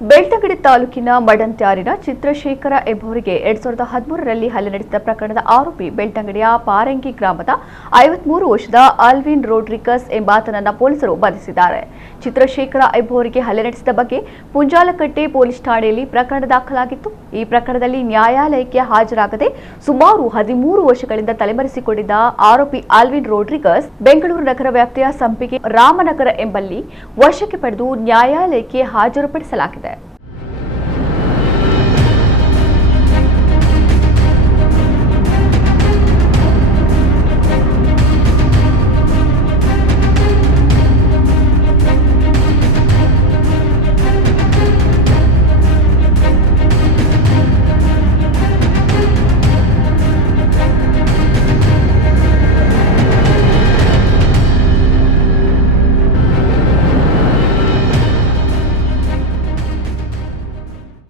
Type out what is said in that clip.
ಬೆಳ್ತಂಗಡಿ ತಾಲೂಕಿನ ಮಡಂತ್ಯಾರಿನ ಚಿತ್ರಶೇಖರ ಎಂಬುವರಿಗೆ 2013ರಲ್ಲಿ ಹಲ್ಲೆ ನಡೆಸಿದ ಪ್ರಕರಣದ ಆರೋಪಿ ಬೆಳ್ತಂಗಡಿಯ ಪಾರಂಗಿ ಗ್ರಾಮದ 53 ವರ್ಷದ ಆಲ್ವಿನ್ ರೋಡ್ರಿಗಸ್ ಎಂಬಾತನನ್ನು ಪೊಲೀಸರು ಬಂಧಿಸಿದ್ದಾರೆ. ಚಿತ್ರಶೇಖರ ಎಂಬುವರಿಗೆ ಹಲ್ಲೆ ನಡೆಸಿದ ಬಗ್ಗೆ ಪುಂಜಾಲಕಟ್ಟೆ ಪೊಲೀಸ್ ಠಾಣೆಯಲ್ಲಿ ಪ್ರಕರಣ ದಾಖಲಾಗಿತ್ತು. ಈ ಪ್ರಕರಣದಲ್ಲಿ ನ್ಯಾಯಾಲಯಕ್ಕೆ ಹಾಜರಾಗದೆ ಸುಮಾರು 13 ವರ್ಷಗಳಿಂದ ತಲೆಮರೆಸಿಕೊಂಡಿದ್ದ ಆರೋಪಿ ಆಲ್ವಿನ್ ರೋಡ್ರಿಗಸ್ ಬೆಂಗಳೂರು ನಗರ ವ್ಯಾಪ್ತಿಯ ಸಂಪಿಗೆ ರಾಮನಗರ ಎಂಬಲ್ಲಿ ವಶಕ್ಕೆ ಪಡೆದು ನ್ಯಾಯಾಲಯಕ್ಕೆ ಹಾಜರುಪಡಿಸಲಾಗಿದೆ.